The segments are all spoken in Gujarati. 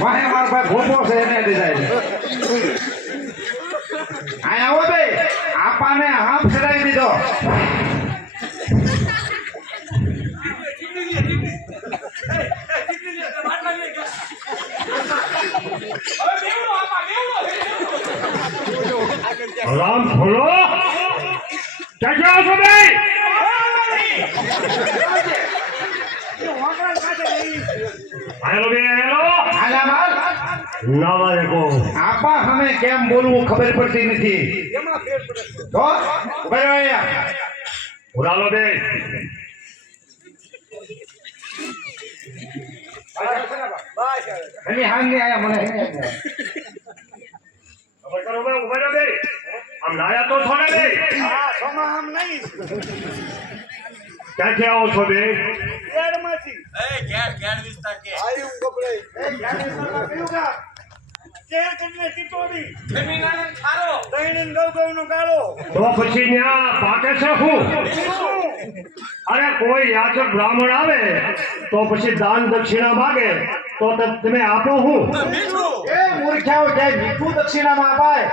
વાહે મારો ભાઈ ભોપો છે, એને ડિઝાઇન અહીં આવો બે. આપાને હાફ ચડાવી દીધો. રામ ભોલો ક્યાં જાઓ છો બે હેલો બે હેલો. હાલા માલ નવા દેખો આપા સામે કેમ બોલવું ખબર પડતી નથી. તો ઊભા રહો ઉડાલો બે એની હાંગે આયા મને. ખબર કરો બે ઊભા બે આમ નાયા તો ને બે ક્યાંથી આવો છો બે? તો પછી ત્યાં પાકે છે હું અરે કોઈ યાચક બ્રાહ્મણ આવે તો પછી દાન દક્ષિણા માગે તો તમે આપો હું. એ મૂર્ખ્યાઓ જાય મીઠું દક્ષિણામાં અપાય.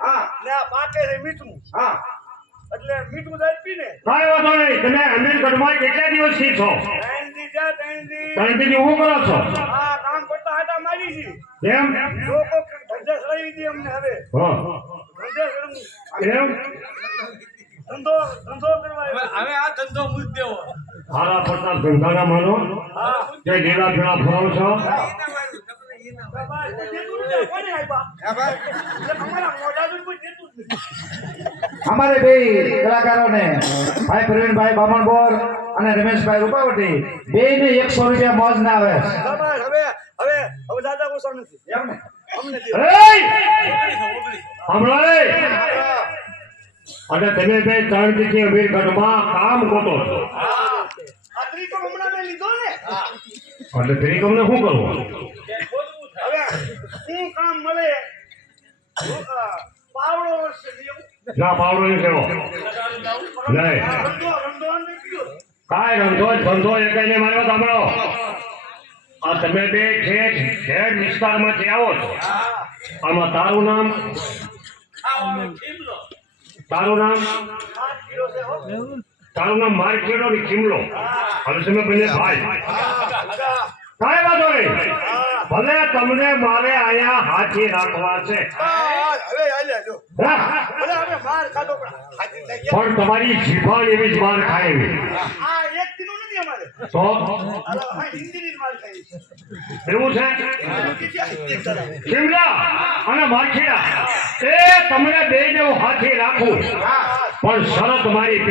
હા હા. એટલે મીઠું જ આપી કાંઈ વાંધો નહીં. તમે અમીરગઢમાં કેટલા દિવસથી છો? ત્રણ દી જા ત્રણ દી ત્રણથી શું કરો છો? આ કામ કરતા હાટા મારી છે. એમ? લોકો ધંધા ચડાવી દી અમને હવે. હા. ધંધા ચડાવું એમ? ધંધો ધંધો કરવા હવે આ ધંધો મૂકી દેવો. સારા પડતા ધંધાના માનો. જે ઢીલા ભેળા ફરો છો. અમારા મોઢા કોઈ દેતું જ નથી. અમારે બે કલાકારોને ભાઈ પ્રવીણભાઈ બામણબોર અને રમેશભાઈ રૂપાવટી બે ને એકસો રૂપિયા મોજ ના આવે. હવે હવે હવે દાદા ગુસ્સા નથી. એમ અને તમે બે ત્રણ દીથી અમીરગઢમાં કામ ગોતો છો આ ત્રીસો હમણાં મેં લીધો ને. શું કરવું હવે શું કામ મળે અ, પાવડો વર્ષે લેવું. ના પાવડો નહીં કેવો? નહીં. કાય રંધો ધંધો એ કઈ નહીં માર્યો સાંભળો આ તમે બે ઠેઠ ઠેઠ વિસ્તારમાંથી આવો છો, આમાં તારું નામ? તારું નામ. તારું નામ માર્કેટો ને ખીમલો. અને તમે બંને ભાઈ. કાંઈ વાંધો નહીં. ભલે તમને મારે અહીંયા હાથી રાખવા છે. પણ તમારી જીભાણ એવી જ માર ખાય એવી. છે. અને માખીડા એ, તમને બે ને હાથી રાખું. પણ શરત મારી